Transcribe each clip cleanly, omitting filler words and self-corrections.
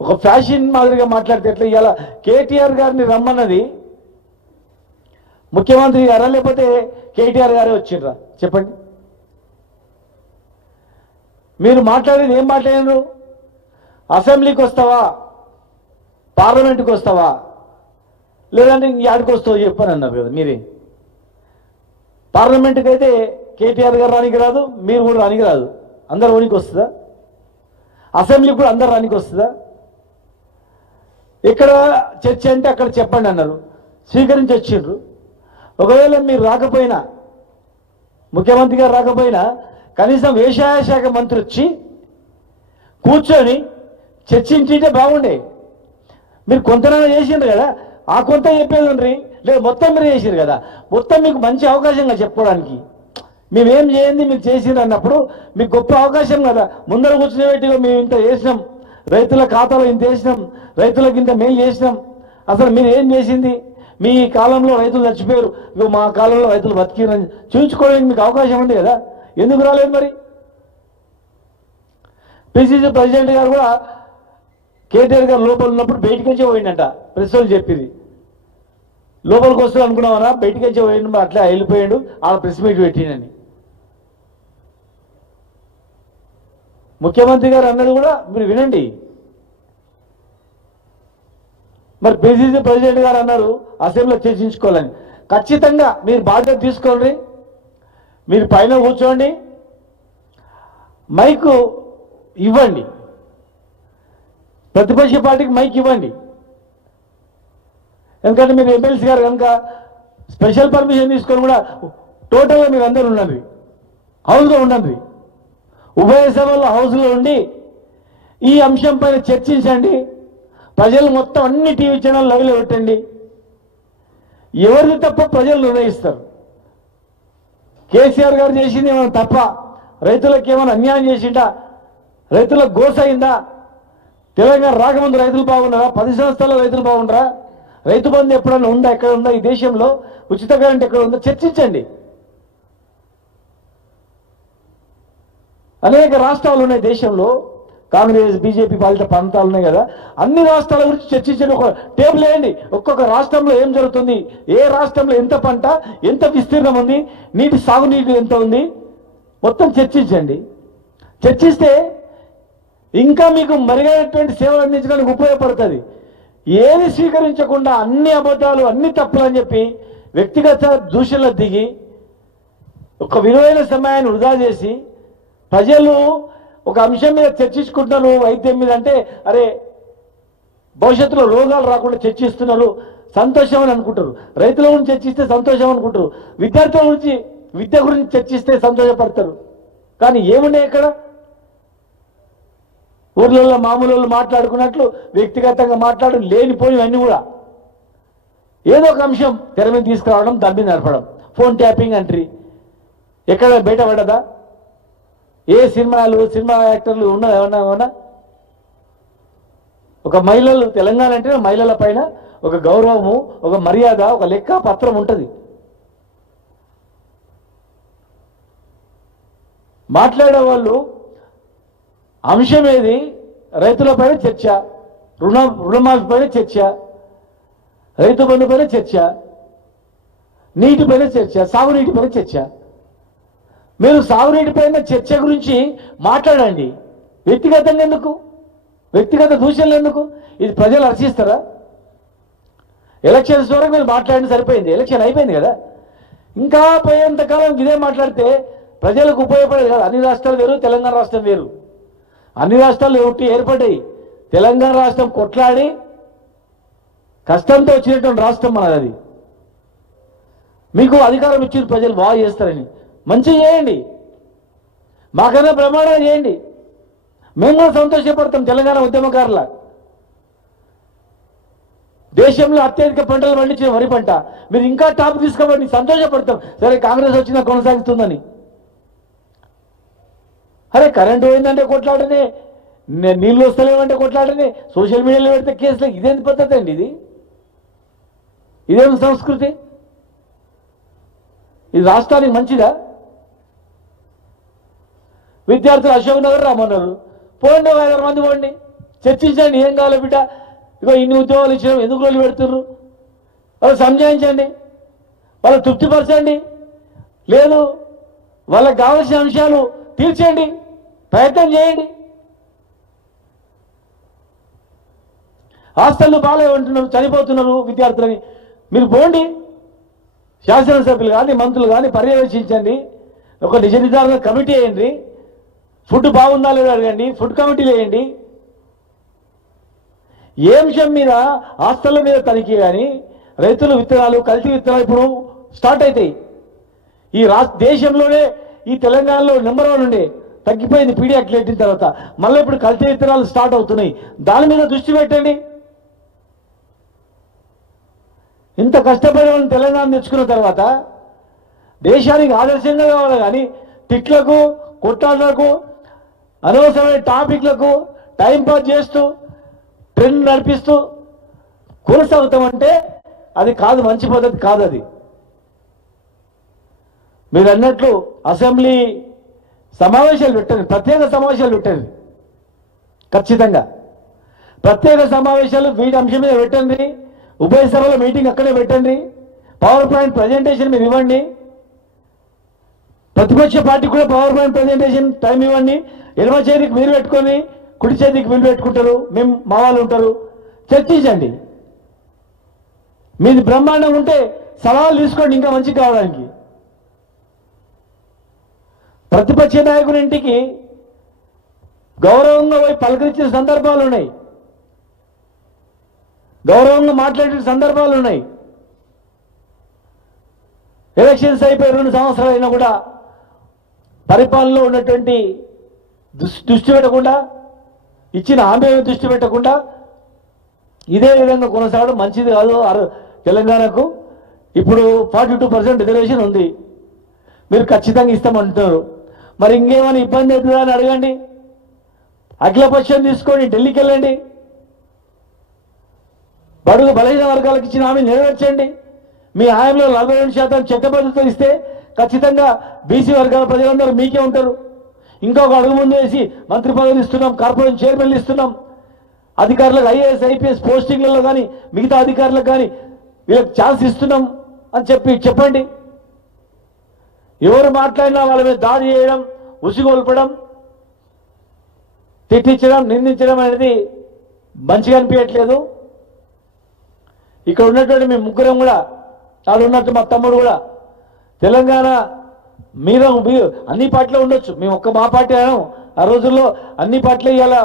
ఒక ఫ్యాషన్ మాదిరిగా మాట్లాడితే ఎట్లా? ఇవాళ కేటీఆర్ గారిని రమ్మన్నది ముఖ్యమంత్రి గారా లేకపోతే కేటీఆర్ గారే వచ్చిండ్రా? చెప్పండి. మీరు మాట్లాడేది ఏం మాట్లాడినారు? అసెంబ్లీకి వస్తావా, పార్లమెంట్కి వస్తావా, లేదంటే యాడికి వస్తావో చెప్పని అన్నారు కదా మీరే. పార్లమెంట్కి అయితే కేటీఆర్ గారు రానికి రాదు, మీరు కూడా రానికి రాదు, అందరు రానికి వస్తుందా? అసెంబ్లీకి కూడా అందరు రానికి వస్తుందా? ఇక్కడ చర్చ అంటే అక్కడ చెప్పండి అన్నారు, స్వీకరించి వచ్చిండ్రు. ఒకవేళ మీరు రాకపోయినా, ముఖ్యమంత్రి గారు రాకపోయినా, కనీసం వ్యవసాయ శాఖ మంత్రి వచ్చి కూర్చొని చర్చించింటే బాగుండే. మీరు కొంతనైనా చేసిండ్రు కదా, ఆ కొంత చెప్పేది ఉండ్రి, లేదు మొత్తం మీరు చేసిండ్రు కదా, మొత్తం మీకు మంచి అవకాశంగా చెప్పుకోవడానికి. మేమేం చేయండి మీరు చేసిండ్రు అన్నప్పుడు మీకు గొప్ప అవకాశం కదా. ముందర కూర్చునేటిగా మేము ఇంత చేసినాం, రైతుల ఖాతాలో ఇంత వేసినాం, రైతులకు ఇంత మేలు చేసినాం. అసలు మీరు ఏం చేసింది? మీ కాలంలో రైతులు చచ్చిపోయారు, మా కాలంలో రైతులు బతికిరని చూపించుకోవడానికి మీకు అవకాశం ఉంది కదా, ఎందుకు రాలేదు మరి? పిసిసి ప్రెసిడెంట్ గారు కూడా కేటీఆర్ గారు లోపల ఉన్నప్పుడు బయటికి వచ్చే పోయిందంట, ప్రెస్ వాళ్ళు చెప్పింది. లోపలికి వస్తుంది అనుకున్నామన్నా, బయటికి వచ్చే పోయిండు, అట్లా వెళ్ళిపోయాడు, ఆడ ప్రెస్ మీట్ పెట్టిండని. ముఖ్యమంత్రి గారు అన్నది కూడా మీరు వినండి. మరి పిసిసి ప్రెసిడెంట్ గారు అన్నారు అసెంబ్లీలో చర్చించుకోవాలని. ఖచ్చితంగా మీరు బాధ్యత తీసుకోండి, మీరు పైన కూర్చోండి, మైకు ఇవ్వండి, ప్రతిపక్ష పార్టీకి మైక్ ఇవ్వండి. ఎందుకంటే మీరు ఎమ్మెల్సీ గారు కనుక స్పెషల్ పర్మిషన్ తీసుకొని కూడా టోటల్గా మీరు అందరూ ఉండండి, హౌస్లో ఉండండి, ఉభయ సభల్లో హౌస్లో ఉండి ఈ అంశం పైన చర్చించండి. ప్రజలు మొత్తం అన్ని టీవీ ఛానల్ లైవ్లో పెట్టండి. ఎవరిది తప్ప ప్రజలు నిర్ణయిస్తారు. కేసీఆర్ గారు చేసింది ఏమైనా తప్ప, రైతులకు ఏమైనా అన్యాయం చేసిందా, రైతులకు గోస అయిందా? తెలంగాణ రాకముందు రైతులు బాగున్నారా? 10 సంవత్సరాల్లో రైతులు బాగుండరా? రైతు బంధు ఎప్పుడన్నా ఉందా? ఎక్కడ ఉందా? ఈ దేశంలో ఉచిత కరెంట్ ఎక్కడ ఉందో చర్చించండి. అనేక రాష్ట్రాలు ఉన్నాయి దేశంలో, కాంగ్రెస్ బీజేపీ పాలిత ప్రాంతాలు ఉన్నాయి కదా, అన్ని రాష్ట్రాల గురించి చర్చించండి. ఒక టేబుల్ వేయండి, ఒక్కొక్క రాష్ట్రంలో ఏం జరుగుతుంది, ఏ రాష్ట్రంలో ఎంత పంట, ఎంత విస్తీర్ణం ఉంది, నీటి సాగునీటి ఎంత ఉంది, మొత్తం చర్చించండి. చర్చిస్తే ఇంకా మీకు మెరుగైనటువంటి సేవలు అందించడానికి ఉపయోగపడుతుంది. ఏది స్వీకరించకుండా అన్ని అబద్ధాలు, అన్ని తప్పులు అని చెప్పి వ్యక్తిగత దూషణలు దిగి ఒక విలువైన సమయాన్ని వృధా చేసి ప్రజలు ఒక అంశం మీద చర్చించుకుంటున్నారు, వైద్యం మీద అంటే అరే భవిష్యత్తులో రోగాలు రాకుండా చర్చిస్తున్నారు, సంతోషం అని అనుకుంటారు. రైతుల గురించి చర్చిస్తే సంతోషం అనుకుంటారు, విద్యార్థుల గురించి విద్య గురించి చర్చిస్తే సంతోషపడతారు. కానీ ఏమున్నాయి ఇక్కడ? ఊర్లలో మామూలు మాట్లాడుకున్నట్లు వ్యక్తిగతంగా మాట్లాడడం, లేనిపోయి అన్నీ కూడా ఏదో ఒక అంశం తెర మీద తీసుకురావడం, దాని మీద నడపడం. ఫోన్ ట్యాపింగ్ అంట్రీ ఎక్కడ బయటపడదా? ఏ సినిమా యాక్టర్లు ఉన్నది ఏమన్నా? ఒక మహిళలు, తెలంగాణ అంటే మహిళల పైన ఒక గౌరవము, ఒక మర్యాద, ఒక లెక్క పత్రం ఉంటుంది. మాట్లాడే వాళ్ళు అంశం ఏది? రైతుల పైన చర్చ, రుణమాఫీ పైన చర్చ, రైతు బంధు పైన చర్చ, నీటి పైన చర్చ, సాగునీటి పైన చర్చ. మీరు సాగునీటి పైన చర్చ గురించి మాట్లాడండి. వ్యక్తిగతంగా ఎందుకు? వ్యక్తిగత దూషణలు ఎందుకు? ఇది ప్రజలు హర్షిస్తారా? ఎలక్షన్స్ వరకు మీరు మాట్లాడిన సరిపోయింది, ఎలక్షన్ అయిపోయింది కదా. ఇంకా పోయేంతకాలం ఇదే మాట్లాడితే ప్రజలకు ఉపయోగపడేది కదా. అన్ని రాష్ట్రాలు వేరు, తెలంగాణ రాష్ట్రం వేరు. అన్ని రాష్ట్రాలు ఏర్పడ్డాయి. తెలంగాణ రాష్ట్రం కొట్లాడి కష్టంతో వచ్చినటువంటి రాష్ట్రం మనది. అది మీకు అధికారం ఇచ్చిన ప్రజలు బాగా చేస్తారని మంచిగా చేయండి, మాకన్నా ప్రమాణం చేయండి, మేము కూడా సంతోషపడతాం. తెలంగాణ ఉద్యమకారుల దేశంలో అత్యధిక పంటలు పండించిన వరి పంట మీరు ఇంకా టాప్ తీసుకోబడి సంతోషపడతాం. సరే కాంగ్రెస్ వచ్చినా కొనసాగుతుందని. అరే కరెంటు పోయిందంటే కొట్లాడనే, నీళ్ళు వస్తలేమంటే కొట్లాడనే, సోషల్ మీడియాలో పెడితే కేసులు. ఇదేంటి పద్ధతి అండి? ఇదేం సంస్కృతి? ఇది రాష్ట్రానికి మంచిదా? విద్యార్థులు అశోక్ నగర్ రమ్మన్నారు, పోండి, 5 మంది పోండి, చర్చించండి, ఏం కావాలి బిడ్డ, ఇగో ఇన్ని ఉద్యోగాలు ఇచ్చినాం, ఎందుకు రోజులు పెడుతుర్రు, వాళ్ళు సంజాయించండి, వాళ్ళు తృప్తిపరచండి, లేదు వాళ్ళకి కావాల్సిన అంశాలు తీర్చండి, ప్రయత్నం చేయండి. హాస్టళ్ళు బాగాలేమంటున్నారు, చనిపోతున్నారు విద్యార్థులని, మీరు పోండి, శాసనసభ్యులు కానీ మంత్రులు కానీ పర్యవేక్షించండి, ఒక నిజ నిర్ధారణ కమిటీ వేయండి, ఫుడ్ బాగుందా లేదా అడగండి, ఫుడ్ కమిటీలు వేయండి. ఏ అంశం మీద హాస్టళ్ళ మీద తనిఖీ కానీ రైతులు విత్తనాలు కల్తీ విత్తనాలు ఇప్పుడు స్టార్ట్ అవుతాయి. ఈ దేశంలోనే ఈ తెలంగాణలో నెంబర్ 1 ఉండే, తగ్గిపోయింది పీడియాక్ట్ పెట్టిన తర్వాత, మళ్ళీ ఇప్పుడు కల్తీ విత్తనాలు స్టార్ట్ అవుతున్నాయి. దాని మీద దృష్టి పెట్టండి. ఇంత కష్టపడి మనం తెలంగాణ తెచ్చుకున్న తర్వాత దేశానికి ఆదర్శంగా కావాలి కానీ తిట్లకు కొట్లాటలకు అనవసరమైన టాపిక్లకు టైంపాస్ చేస్తూ ట్రెండ్ నడిపిస్తూ కొనసాగుతామంటే అది కాదు, మంచి పద్ధతి కాదు అది. మీరు అన్నట్లు అసెంబ్లీ సమావేశాలు పెట్టండి, ప్రత్యేక సమావేశాలు పెట్టండి, ఖచ్చితంగా ప్రత్యేక సమావేశాలు వీటి అంశం మీద పెట్టండి. ఉభయ సభల మీటింగ్ అక్కడే పెట్టండి, పవర్ పాయింట్ ప్రజెంటేషన్ మీరు ఇవ్వండి, ప్రతిపక్ష పార్టీకి కూడా పవర్ పాయింట్ ప్రజెంటేషన్ టైం ఇవ్వండి. ఎడమ చేతికి మీరు పెట్టుకొని కుడి చేతికి వీళ్ళు పెట్టుకుంటారు, మేము మా వాళ్ళు ఉంటారు, చర్చించండి. మీది బ్రహ్మాండం ఉంటే సలహాలు తీసుకోండి ఇంకా మంచి కావడానికి. ప్రతిపక్ష నాయకుడి ఇంటికి గౌరవంగా పోయి పలకరించిన సందర్భాలు ఉన్నాయి, గౌరవంగా మాట్లాడిన సందర్భాలు ఉన్నాయి. ఎలక్షన్స్ అయిపోయి 2 సంవత్సరాలు అయినా కూడా పరిపాలనలో ఉన్నటువంటి దృష్టి పెట్టకుండా, ఇచ్చిన హామీ దృష్టి పెట్టకుండా ఇదే విధంగా కొనసాగడం మంచిది కాదు. తెలంగాణకు ఇప్పుడు 42% రిజర్వేషన్ ఉంది, మీరు ఖచ్చితంగా ఇస్తామంటున్నారు. మరి ఇంకేమైనా ఇబ్బంది అవుతుందా అని అడగండి, అఖిలపక్షం తీసుకొని ఢిల్లీకి వెళ్ళండి, బడుగు బలహీన వర్గాలకు ఇచ్చిన హామీ నెరవేర్చండి. మీ హామీలో 42% చట్టబద్ధత ఇస్తే ఖచ్చితంగా బీసీ వర్గాల ప్రజలందరూ మీకే ఉంటారు. ఇంకొక అడుగు ముందు వేసి మంత్రి పదవులు ఇస్తున్నాం, కార్పొరేషన్ చైర్మన్లు ఇస్తున్నాం, అధికారులకు ఐఏఎస్ ఐపీఎస్ పోస్టింగ్లలో కానీ మిగతా అధికారులకు కానీ వీళ్ళకి ఛాన్స్ ఇస్తున్నాం అని చెప్పండి. ఎవరు మాట్లాడినా వాళ్ళ మీద దాడి చేయడం, ఉసిగొల్పడం, తిట్టించడం, నిందించడం అనేది మంచిగా అనిపించట్లేదు. ఇక్కడ ఉన్నటువంటి మేము ముగ్గురం కూడా, నాడు ఉన్నట్టు మా తమ్ముడు కూడా, తెలంగాణ మీరు అన్ని పార్టీలో ఉండొచ్చు, మేము మా పార్టీ అన్నాం. ఆ రోజుల్లో అన్ని పార్టీలు ఇవాళ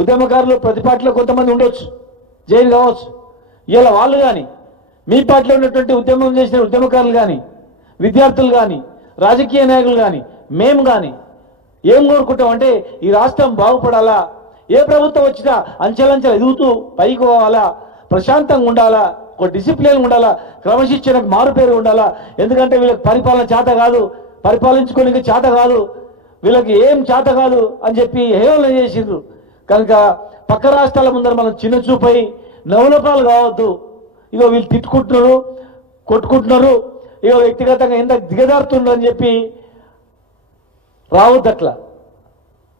ఉద్యమకారులు ప్రతి పార్టీలో కొంతమంది ఉండొచ్చు, జైలు కావచ్చు. ఇవాళ వాళ్ళు కానీ మీ పార్టీలో ఉన్నటువంటి ఉద్యమం చేసిన ఉద్యమకారులు కానీ విద్యార్థులు కానీ రాజకీయ నాయకులు కానీ మేము కానీ ఏం కోరుకుంటాం అంటే ఈ రాష్ట్రం బాగుపడాలా, ఏ ప్రభుత్వం వచ్చినా అంచెలంచెలు ఎదుగుతూ పైకి పోవాలా, ప్రశాంతంగా ఉండాలా, ఒక డిసిప్లిన్ ఉండాలా, క్రమశిక్షణకు మారుపేరు ఉండాలా. ఎందుకంటే వీళ్ళకి పరిపాలన చేత కాదు, పరిపాలించుకోనికి చేత కాదు, వీళ్ళకి ఏం చేత కాదు అని చెప్పి హేళన చేసిండ్రు. కనుక పక్క రాష్ట్రాల ముందర మనం చిన్న చూపై నవలపాలు కావద్దు. ఇగో వీళ్ళు తిట్టుకుంటున్నారు, కొట్టుకుంటున్నారు, ఇగో వ్యక్తిగతంగా ఎంత దిగజారుతున్నారు అని చెప్పి రావద్దు అట్లా.